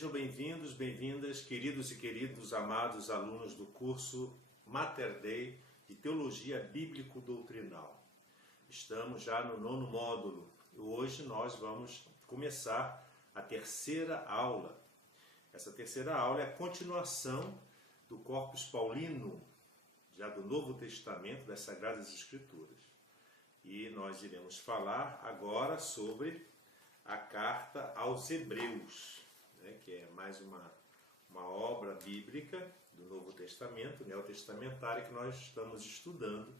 Sejam bem-vindos, bem-vindas, queridos e queridos, amados alunos do curso Mater Dei de Teologia Bíblico-Doutrinal. Estamos já no 9º módulo e hoje nós vamos começar a terceira aula. Essa terceira aula é a continuação do Corpus Paulino, já do Novo Testamento, das Sagradas Escrituras. E nós iremos falar agora sobre a carta aos Hebreus, que é mais uma obra bíblica do Novo Testamento, neotestamentária, que nós estamos estudando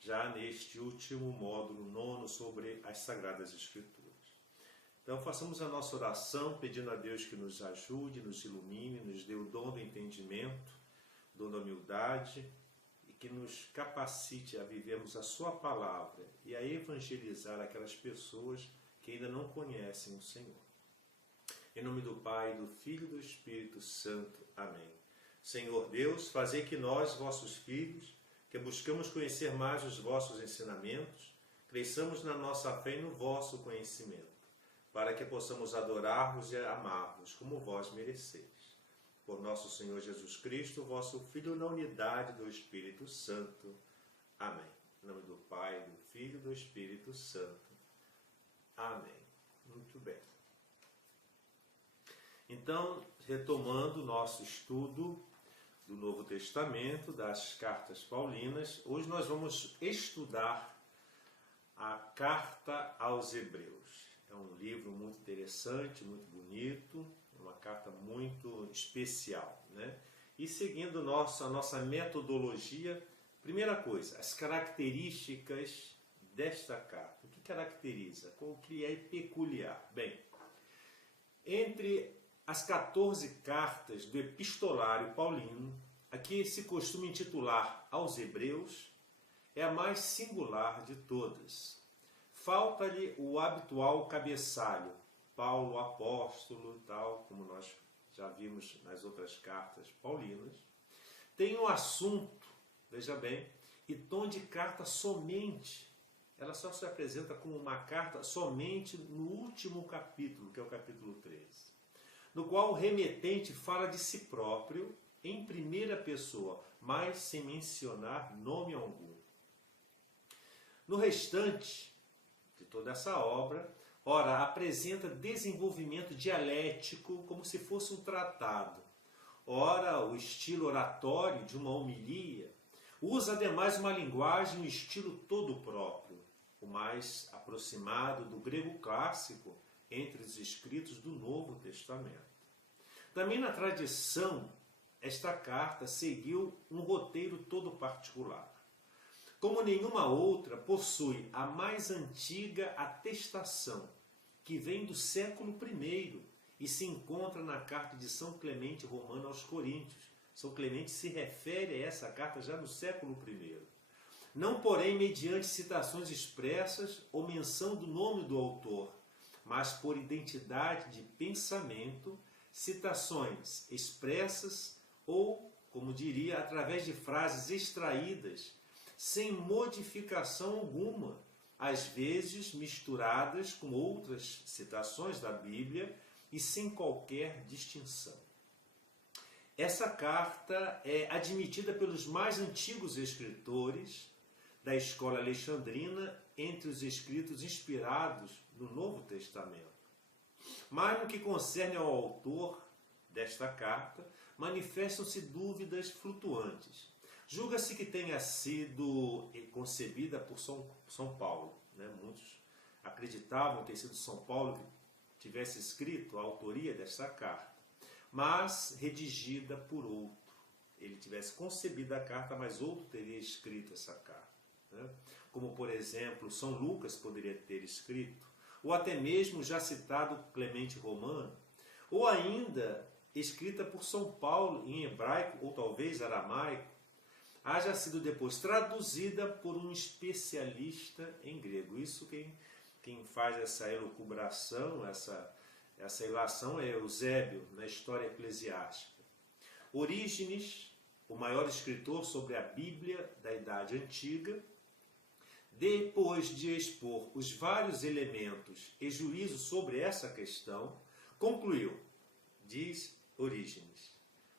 já neste último módulo 9 sobre as Sagradas Escrituras. Então façamos a nossa oração pedindo a Deus que nos ajude, nos ilumine, nos dê o dom do entendimento, dom da humildade e que nos capacite a vivermos a sua palavra e a evangelizar aquelas pessoas que ainda não conhecem o Senhor. Em nome do Pai, do Filho e do Espírito Santo. Amém. Senhor Deus, fazei que nós, vossos filhos, que buscamos conhecer mais os vossos ensinamentos, cresçamos na nossa fé e no vosso conhecimento, para que possamos adorar-vos e amar-vos como vós mereceis. Por nosso Senhor Jesus Cristo, vosso Filho, na unidade do Espírito Santo. Amém. Em nome do Pai, do Filho e do Espírito Santo. Amém. Muito bem. Então, retomando o nosso estudo do Novo Testamento, das cartas paulinas, hoje nós vamos estudar a Carta aos Hebreus. É um livro muito interessante, muito bonito, uma carta muito especial, E seguindo a nossa metodologia, primeira coisa, as características desta carta. O que caracteriza? O que é peculiar? Bem, entre as 14 cartas do epistolário paulino, a que se costuma intitular aos Hebreus, é a mais singular de todas. Falta-lhe o habitual cabeçalho, Paulo apóstolo, tal como nós já vimos nas outras cartas paulinas. Tem um assunto, veja bem, e tom de carta somente. Ela só se apresenta como uma carta somente no último capítulo, que é o capítulo 13. No qual o remetente fala de si próprio em primeira pessoa, mas sem mencionar nome algum. No restante de toda essa obra, ora, apresenta desenvolvimento dialético como se fosse um tratado. Ora, o estilo oratório de uma homilia. Usa, ademais, uma linguagem e um estilo todo próprio, o mais aproximado do grego clássico entre os escritos do Novo Testamento. Também na tradição, esta carta seguiu um roteiro todo particular. Como nenhuma outra, possui a mais antiga atestação, que vem do século I e se encontra na carta de São Clemente Romano aos Coríntios. São Clemente se refere a essa carta já no século I. Não, porém, mediante citações expressas ou menção do nome do autor, mas por identidade de pensamento, citações expressas ou, como diria, através de frases extraídas, sem modificação alguma, às vezes misturadas com outras citações da Bíblia e sem qualquer distinção. Essa carta é admitida pelos mais antigos escritores da escola alexandrina entre os escritos inspirados no Novo Testamento. Mas no que concerne ao autor desta carta, manifestam-se dúvidas flutuantes. Julga-se que tenha sido concebida por São Paulo. Muitos acreditavam ter sido São Paulo que tivesse escrito a autoria desta carta, mas redigida por outro. Ele tivesse concebido a carta, mas outro teria escrito essa carta. Como, por exemplo, São Lucas poderia ter escrito, ou até mesmo já citado Clemente Romano, ou ainda escrita por São Paulo em hebraico, ou talvez aramaico, haja sido depois traduzida por um especialista em grego. Isso quem faz essa elucubração, essa ilação é Eusébio, na História Eclesiástica. Orígenes, o maior escritor sobre a Bíblia da Idade Antiga, depois de expor os vários elementos e juízo sobre essa questão, concluiu: diz Orígenes.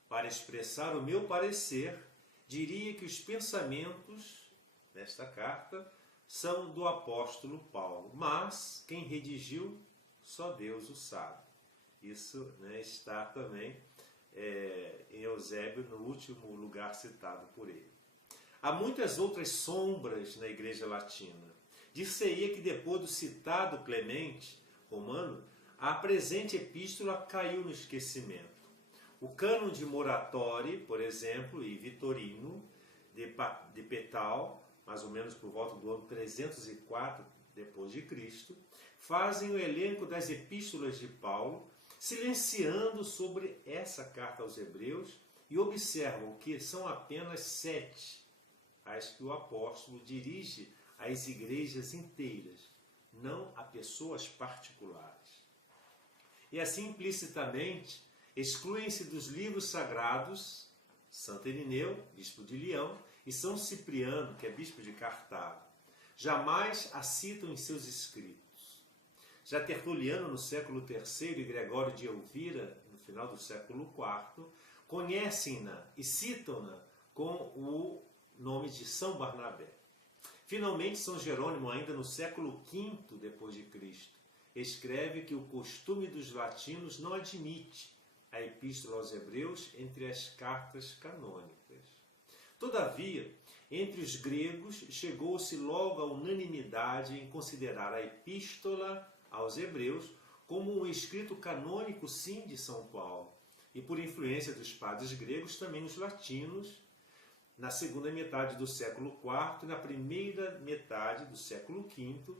Para expressar o meu parecer, diria que os pensamentos desta carta são do apóstolo Paulo, mas quem redigiu, só Deus o sabe. Isso, né, está também em Eusébio, no último lugar citado por ele. Há muitas outras sombras na Igreja Latina. Dir-se-ia que depois do citado Clemente Romano, a presente epístola caiu no esquecimento. O cânon de Muratori, por exemplo, e Vitorino de Petal, mais ou menos por volta do ano 304 depois de Cristo, fazem o elenco das epístolas de Paulo, silenciando sobre essa carta aos Hebreus, e observam que são apenas 7 as que o apóstolo dirige às igrejas inteiras, não a pessoas particulares. E assim, implicitamente, excluem-se dos livros sagrados Santo Irineu, bispo de Leão, e São Cipriano, que é bispo de Cartago. Jamais a citam em seus escritos. Já Tertuliano, no século III, e Gregório de Elvira, no final do século IV, conhecem-na e citam-na com o nome de São Barnabé. Finalmente, São Jerônimo, ainda no século V depois de Cristo, escreve que o costume dos latinos não admite a Epístola aos Hebreus entre as cartas canônicas. Todavia, entre os gregos chegou-se logo à unanimidade em considerar a Epístola aos Hebreus como um escrito canônico, sim, de São Paulo, e por influência dos padres gregos também os latinos, na segunda metade do século IV e na primeira metade do século V,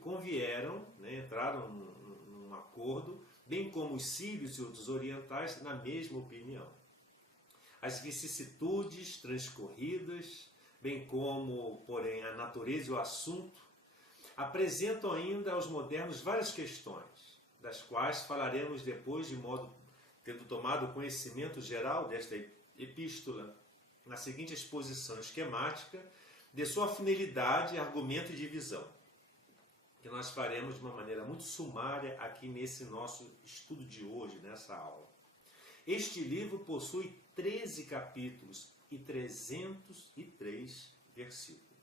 convieram, né, entraram num acordo, bem como os sírios e outros orientais, na mesma opinião. As vicissitudes transcorridas, bem como, porém, a natureza e o assunto, apresentam ainda aos modernos várias questões, das quais falaremos depois, de modo tendo tomado conhecimento geral desta epístola, na seguinte exposição esquemática de sua finalidade, argumento e divisão, que nós faremos de uma maneira muito sumária aqui nesse nosso estudo de hoje, nessa aula. Este livro possui 13 capítulos e 303 versículos.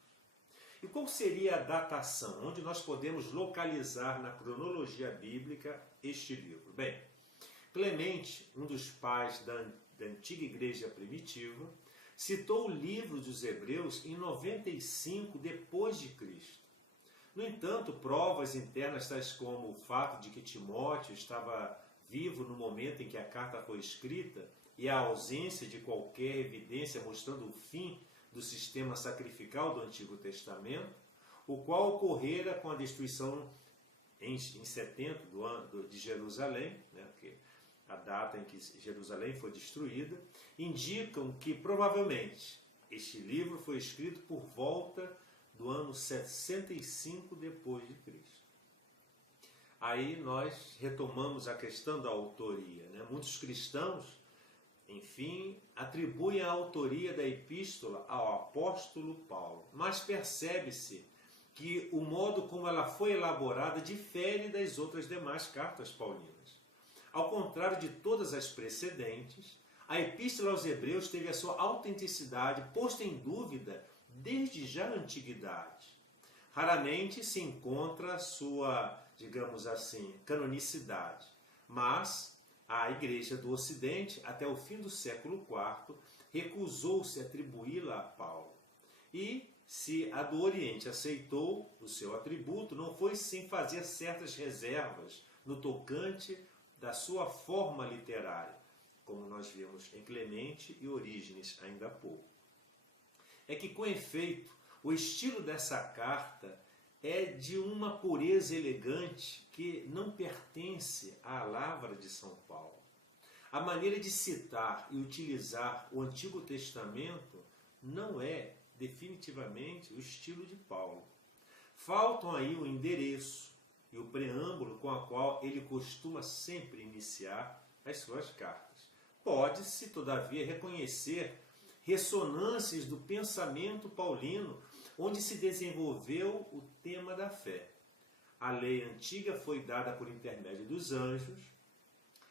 E qual seria a datação, onde nós podemos localizar na cronologia bíblica este livro? Bem, Clemente, um dos pais da antiga igreja primitiva, citou o livro dos Hebreus em 95 depois de Cristo. No entanto, provas internas tais como o fato de que Timóteo estava vivo no momento em que a carta foi escrita e a ausência de qualquer evidência mostrando o fim do sistema sacrificial do Antigo Testamento, o qual ocorrera com a destruição em 70 de Jerusalém, né, porque a data em que Jerusalém foi destruída, indicam que provavelmente este livro foi escrito por volta do ano 65 depois de Cristo. Aí nós retomamos a questão da autoria, né? Muitos cristãos, enfim, atribuem a autoria da epístola ao apóstolo Paulo, mas percebe-se que o modo como ela foi elaborada difere das outras demais cartas paulinas. Ao contrário de todas as precedentes, a Epístola aos Hebreus teve a sua autenticidade posta em dúvida desde já a antiguidade. Raramente se encontra sua, digamos assim, canonicidade, mas a Igreja do Ocidente, até o fim do século IV, recusou-se a atribuí-la a Paulo. E, se a do Oriente aceitou o seu atributo, não foi sem fazer certas reservas no tocante da sua forma literária, como nós vimos em Clemente e Orígenes ainda há pouco. É que, com efeito, o estilo dessa carta é de uma pureza elegante que não pertence à lavra de São Paulo. A maneira de citar e utilizar o Antigo Testamento não é definitivamente o estilo de Paulo. Faltam aí o endereço e o preâmbulo com a qual ele costuma sempre iniciar as suas cartas. Pode-se, todavia, reconhecer ressonâncias do pensamento paulino, onde se desenvolveu o tema da fé. A lei antiga foi dada por intermédio dos anjos,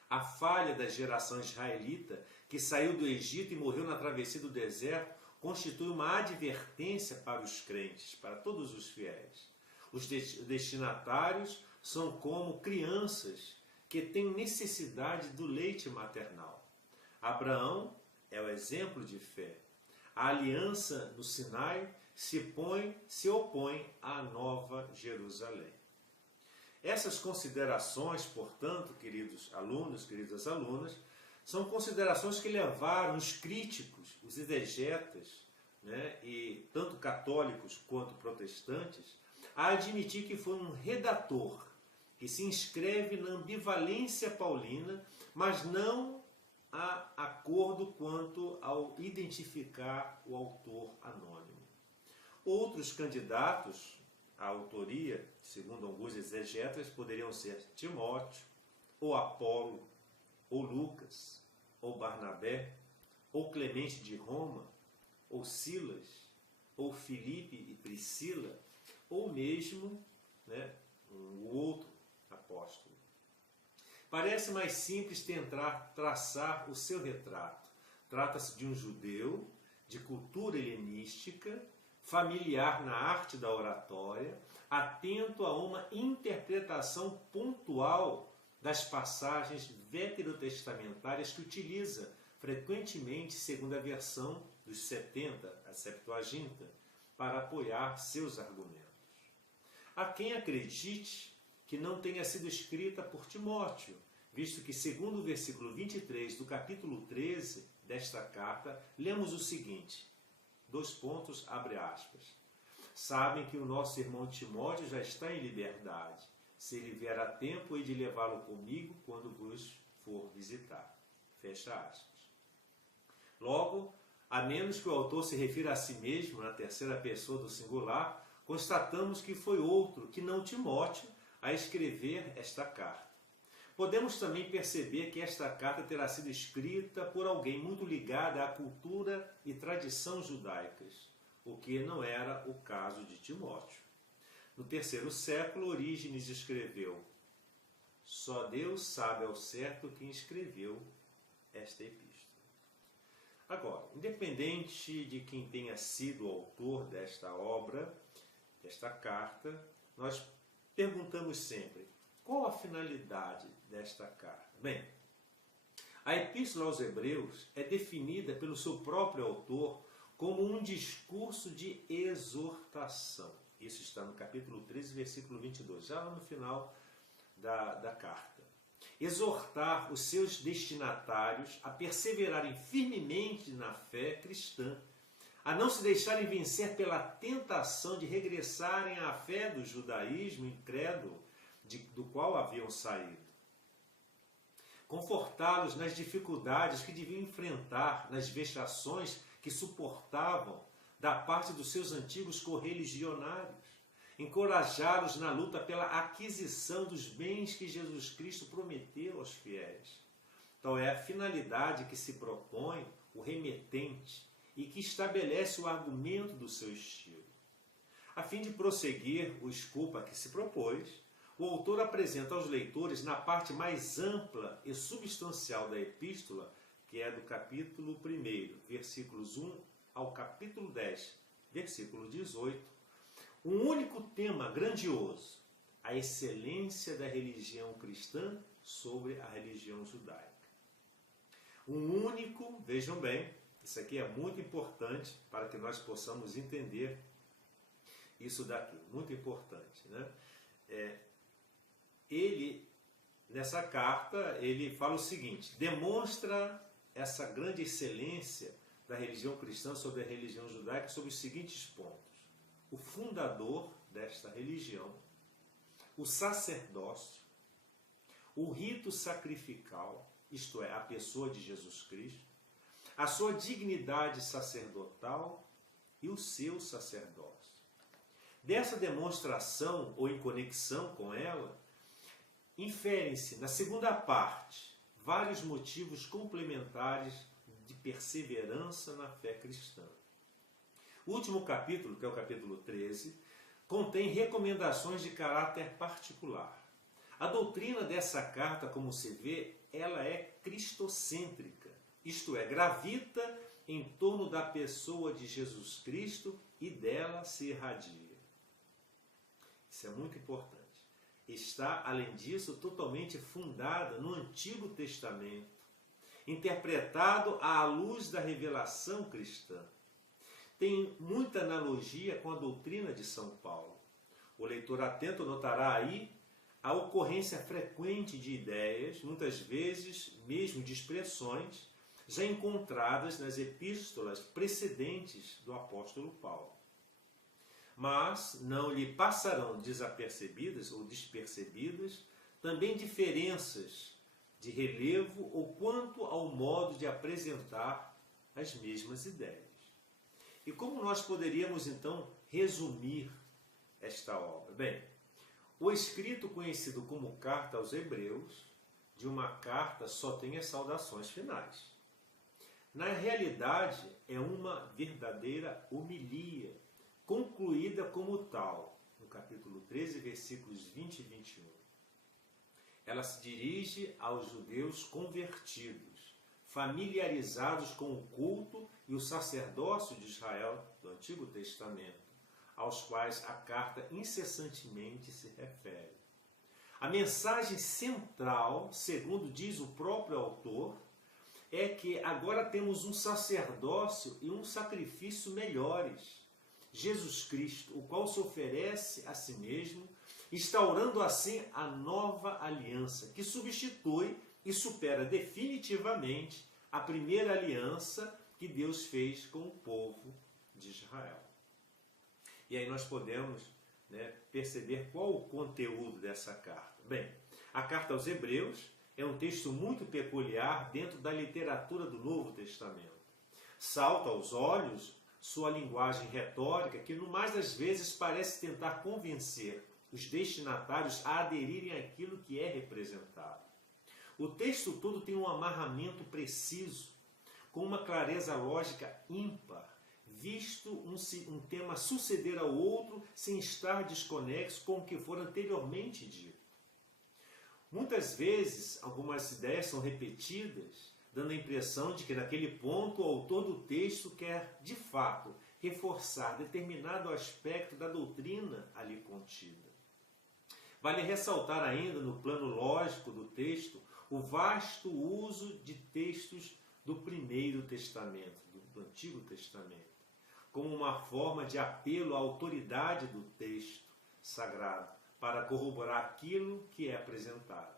A falha da geração israelita que saiu do Egito e morreu na travessia do deserto constitui uma advertência para os crentes, para todos os fiéis. Os destinatários são como crianças que têm necessidade do leite maternal. Abraão é o exemplo de fé. A aliança no Sinai se opõe à Nova Jerusalém. Essas considerações, portanto, queridos alunos, queridas alunas, são considerações que levaram os críticos, os exegetas, e tanto católicos quanto protestantes, a admitir que foi um redator que se inscreve na ambivalência paulina, mas não há acordo quanto ao identificar o autor anônimo. Outros candidatos à autoria, segundo alguns exegetas, poderiam ser Timóteo, ou Apolo, ou Lucas, ou Barnabé, ou Clemente de Roma, ou Silas, ou Filipe e Priscila, ou mesmo um outro apóstolo. Parece mais simples tentar traçar o seu retrato. Trata-se de um judeu de cultura helenística, familiar na arte da oratória, atento a uma interpretação pontual das passagens veterotestamentárias que utiliza frequentemente segundo a versão dos 70, a Septuaginta, para apoiar seus argumentos. Há quem acredite que não tenha sido escrita por Timóteo, visto que, segundo o versículo 23 do capítulo 13 desta carta, lemos o seguinte, abre aspas, sabem que o nosso irmão Timóteo já está em liberdade. Se ele vier a tempo, hei de levá-lo comigo quando vos for visitar. Fecha aspas. Logo, a menos que o autor se refira a si mesmo na terceira pessoa do singular, constatamos que foi outro, que não Timóteo, a escrever esta carta. Podemos também perceber que esta carta terá sido escrita por alguém muito ligado à cultura e tradição judaicas, o que não era o caso de Timóteo. No terceiro século, Orígenes escreveu: só Deus sabe ao certo quem escreveu esta epístola. Agora, independente de quem tenha sido o autor desta obra, desta carta, nós perguntamos sempre, qual a finalidade desta carta? Bem, a Epístola aos Hebreus é definida pelo seu próprio autor como um discurso de exortação. Isso está no capítulo 13, versículo 22, já no final da carta. Exortar os seus destinatários a perseverarem firmemente na fé cristã, a não se deixarem vencer pela tentação de regressarem à fé do judaísmo incrédulo do qual haviam saído. Confortá-los nas dificuldades que deviam enfrentar, nas vexações que suportavam da parte dos seus antigos correligionários. Encorajá-los na luta pela aquisição dos bens que Jesus Cristo prometeu aos fiéis. Então é a finalidade que se propõe o remetente e que estabelece o argumento do seu estilo. A fim de prosseguir o escopo a que se propôs, o autor apresenta aos leitores, na parte mais ampla e substancial da epístola, que é do capítulo 1, versículos 1 ao capítulo 10, versículo 18, um único tema grandioso, a excelência da religião cristã sobre a religião judaica. Um único, vejam bem, isso aqui é muito importante para que nós possamos entender isso daqui, muito importante, ele, nessa carta, ele fala o seguinte, demonstra essa grande excelência da religião cristã sobre a religião judaica sobre os seguintes pontos. O fundador desta religião, o sacerdócio, o rito sacrificial, isto é, a pessoa de Jesus Cristo, a sua dignidade sacerdotal e o seu sacerdócio. Dessa demonstração, ou em conexão com ela, inferem-se, na segunda parte, vários motivos complementares de perseverança na fé cristã. O último capítulo, que é o capítulo 13, contém recomendações de caráter particular. A doutrina dessa carta, como se vê, ela é cristocêntrica, isto é, gravita em torno da pessoa de Jesus Cristo e dela se irradia. Isso é muito importante. Está, além disso, totalmente fundada no Antigo Testamento, interpretado à luz da revelação cristã. Tem muita analogia com a doutrina de São Paulo. O leitor atento notará aí a ocorrência frequente de ideias, muitas vezes mesmo de expressões, já encontradas nas epístolas precedentes do apóstolo Paulo. Mas não lhe passarão desapercebidas ou despercebidas também diferenças de relevo ou quanto ao modo de apresentar as mesmas ideias. E como nós poderíamos então resumir esta obra? Bem, o escrito conhecido como Carta aos Hebreus, de uma carta só tem as saudações finais. Na realidade, é uma verdadeira homilia, concluída como tal, no capítulo 13, versículos 20 e 21. Ela se dirige aos judeus convertidos, familiarizados com o culto e o sacerdócio de Israel do Antigo Testamento, aos quais a carta incessantemente se refere. A mensagem central, segundo diz o próprio autor, é que agora temos um sacerdócio e um sacrifício melhores, Jesus Cristo, o qual se oferece a si mesmo, instaurando assim a nova aliança, que substitui e supera definitivamente a primeira aliança que Deus fez com o povo de Israel. E aí nós podemos perceber qual o conteúdo dessa carta. Bem, a carta aos Hebreus é um texto muito peculiar dentro da literatura do Novo Testamento. Salta aos olhos sua linguagem retórica, que no mais das vezes parece tentar convencer os destinatários a aderirem àquilo que é representado. O texto todo tem um amarramento preciso, com uma clareza lógica ímpar, visto um tema suceder ao outro sem estar desconexo com o que for anteriormente dito. Muitas vezes, algumas ideias são repetidas, dando a impressão de que naquele ponto o autor do texto quer, de fato, reforçar determinado aspecto da doutrina ali contida. Vale ressaltar ainda, no plano lógico do texto, o vasto uso de textos do Primeiro Testamento, do Antigo Testamento, como uma forma de apelo à autoridade do texto sagrado, para corroborar aquilo que é apresentado.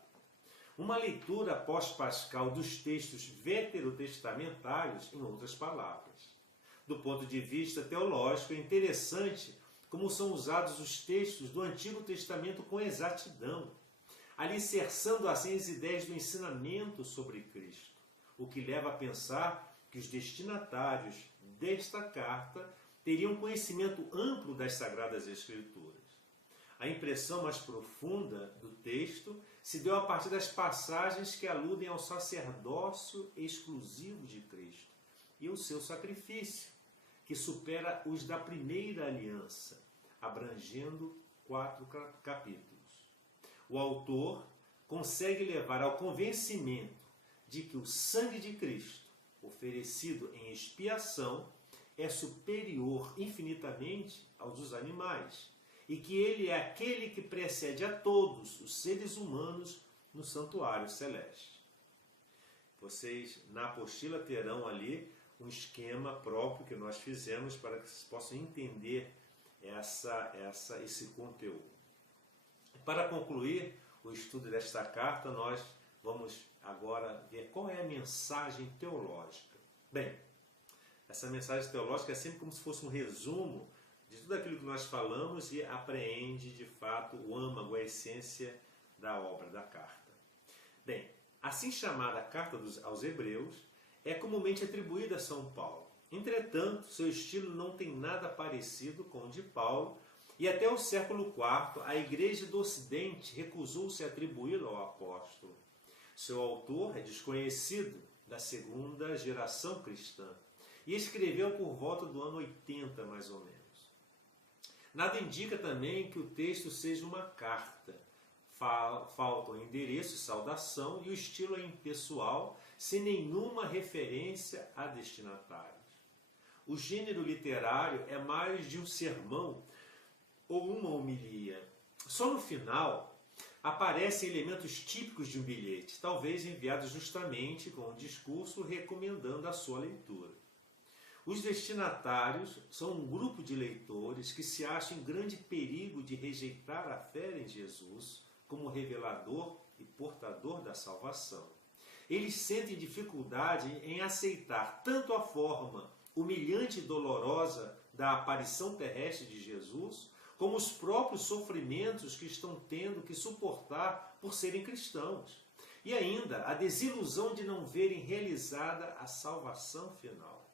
Uma leitura pós-pascal dos textos veterotestamentários, em outras palavras. Do ponto de vista teológico, é interessante como são usados os textos do Antigo Testamento com exatidão, alicerçando assim as ideias do ensinamento sobre Cristo, o que leva a pensar que os destinatários desta carta teriam conhecimento amplo das Sagradas Escrituras. A impressão mais profunda do texto se deu a partir das passagens que aludem ao sacerdócio exclusivo de Cristo e o seu sacrifício, que supera os da primeira aliança, abrangendo 4 capítulos. O autor consegue levar ao convencimento de que o sangue de Cristo, oferecido em expiação, é superior infinitamente aos dos animais, e que ele é aquele que precede a todos os seres humanos no santuário celeste. Vocês, na apostila, terão ali um esquema próprio que nós fizemos para que vocês possam entender esse conteúdo. Para concluir o estudo desta carta, nós vamos agora ver qual é a mensagem teológica. Bem, essa mensagem teológica é sempre como se fosse um resumo de tudo aquilo que nós falamos e apreende, de fato, o âmago, a essência da obra, da carta. Bem, assim chamada Carta aos Hebreus é comumente atribuída a São Paulo. Entretanto, seu estilo não tem nada parecido com o de Paulo e até o século IV a Igreja do Ocidente recusou-se a atribuí-lo ao apóstolo. Seu autor é desconhecido, da segunda geração cristã, e escreveu por volta do ano 80, mais ou menos. Nada indica também que o texto seja uma carta, faltam endereço e saudação, e o estilo é impessoal, sem nenhuma referência a destinatários. O gênero literário é mais de um sermão ou uma homilia. Só no final aparecem elementos típicos de um bilhete, talvez enviados justamente com um discurso recomendando a sua leitura. Os destinatários são um grupo de leitores que se acham em grande perigo de rejeitar a fé em Jesus como revelador e portador da salvação. Eles sentem dificuldade em aceitar tanto a forma humilhante e dolorosa da aparição terrestre de Jesus, como os próprios sofrimentos que estão tendo que suportar por serem cristãos. E ainda a desilusão de não verem realizada a salvação final.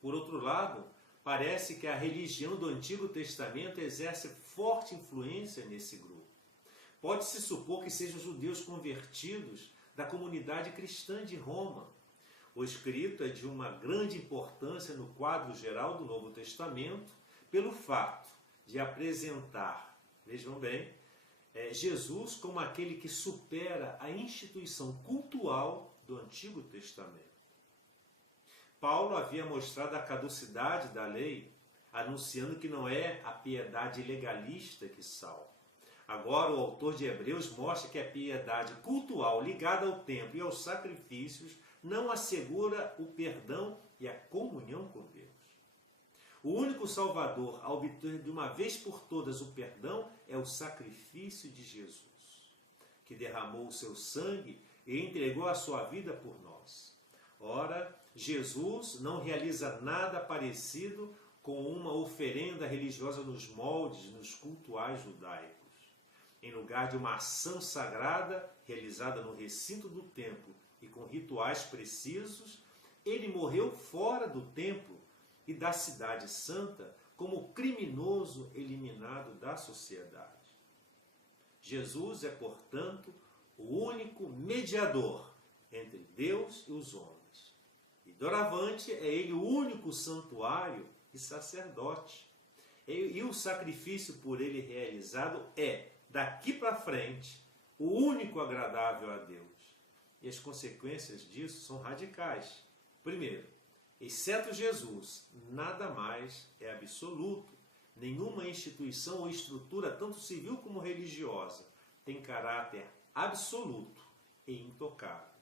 Por outro lado, parece que a religião do Antigo Testamento exerce forte influência nesse grupo. Pode-se supor que sejam judeus convertidos da comunidade cristã de Roma. O escrito é de uma grande importância no quadro geral do Novo Testamento, pelo fato de apresentar, vejam bem, Jesus como aquele que supera a instituição cultual do Antigo Testamento. Paulo havia mostrado a caducidade da lei, anunciando que não é a piedade legalista que salva. Agora o autor de Hebreus mostra que a piedade cultual ligada ao templo e aos sacrifícios não assegura o perdão e a comunhão com Deus. O único Salvador a obter de uma vez por todas o perdão é o sacrifício de Jesus, que derramou o seu sangue e entregou a sua vida por nós. Ora, Jesus não realiza nada parecido com uma oferenda religiosa nos moldes, nos cultuais judaicos. Em lugar de uma ação sagrada realizada no recinto do templo e com rituais precisos, ele morreu fora do templo e da cidade santa como criminoso eliminado da sociedade. Jesus é, portanto, o único mediador entre Deus e os homens. E doravante é ele o único santuário e sacerdote. E o sacrifício por ele realizado é, daqui para frente, o único agradável a Deus. E as consequências disso são radicais. Primeiro, exceto Jesus, nada mais é absoluto. Nenhuma instituição ou estrutura, tanto civil como religiosa, tem caráter absoluto e intocável.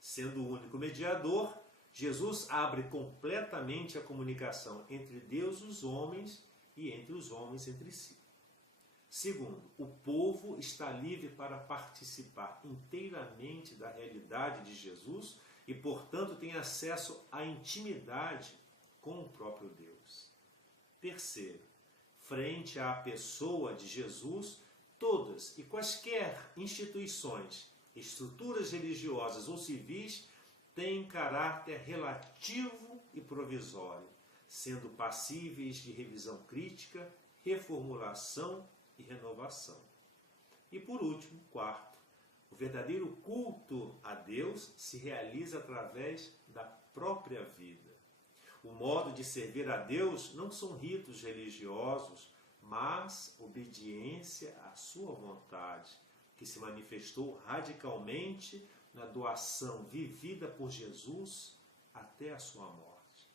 Sendo o único mediador, Jesus abre completamente a comunicação entre Deus e os homens e entre os homens entre si. Segundo, o povo está livre para participar inteiramente da realidade de Jesus e, portanto, tem acesso à intimidade com o próprio Deus. Terceiro, frente à pessoa de Jesus, todas e quaisquer instituições, estruturas religiosas ou civis têm caráter relativo e provisório, sendo passíveis de revisão crítica, reformulação e renovação. E por último, quarto, o verdadeiro culto a Deus se realiza através da própria vida. O modo de servir a Deus não são ritos religiosos, mas obediência à sua vontade, que se manifestou radicalmente na doação vivida por Jesus até a sua morte.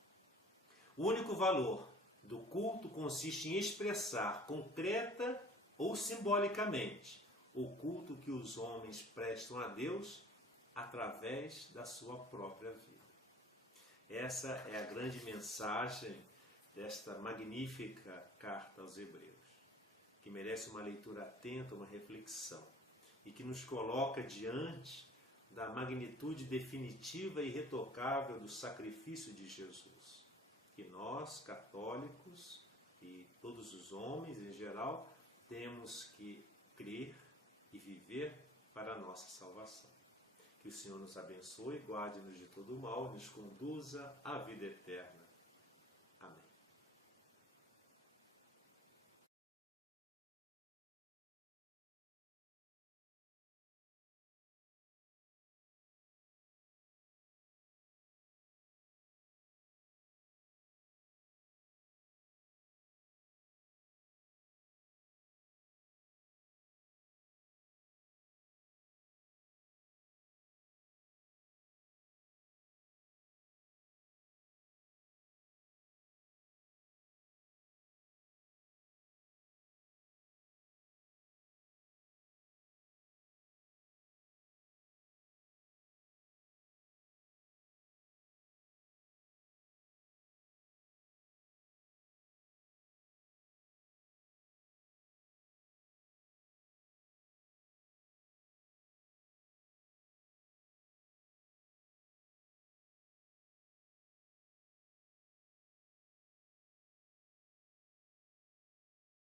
O único valor do culto consiste em expressar concreta ou simbolicamente o culto que os homens prestam a Deus através da sua própria vida. Essa é a grande mensagem desta magnífica carta aos Hebreus, que merece uma leitura atenta, uma reflexão, e que nos coloca diante da magnitude definitiva e irretocável do sacrifício de Jesus, que nós, católicos, e todos os homens em geral, temos que crer e viver para a nossa salvação. Que o Senhor nos abençoe, guarde-nos de todo o mal, nos conduza à vida eterna.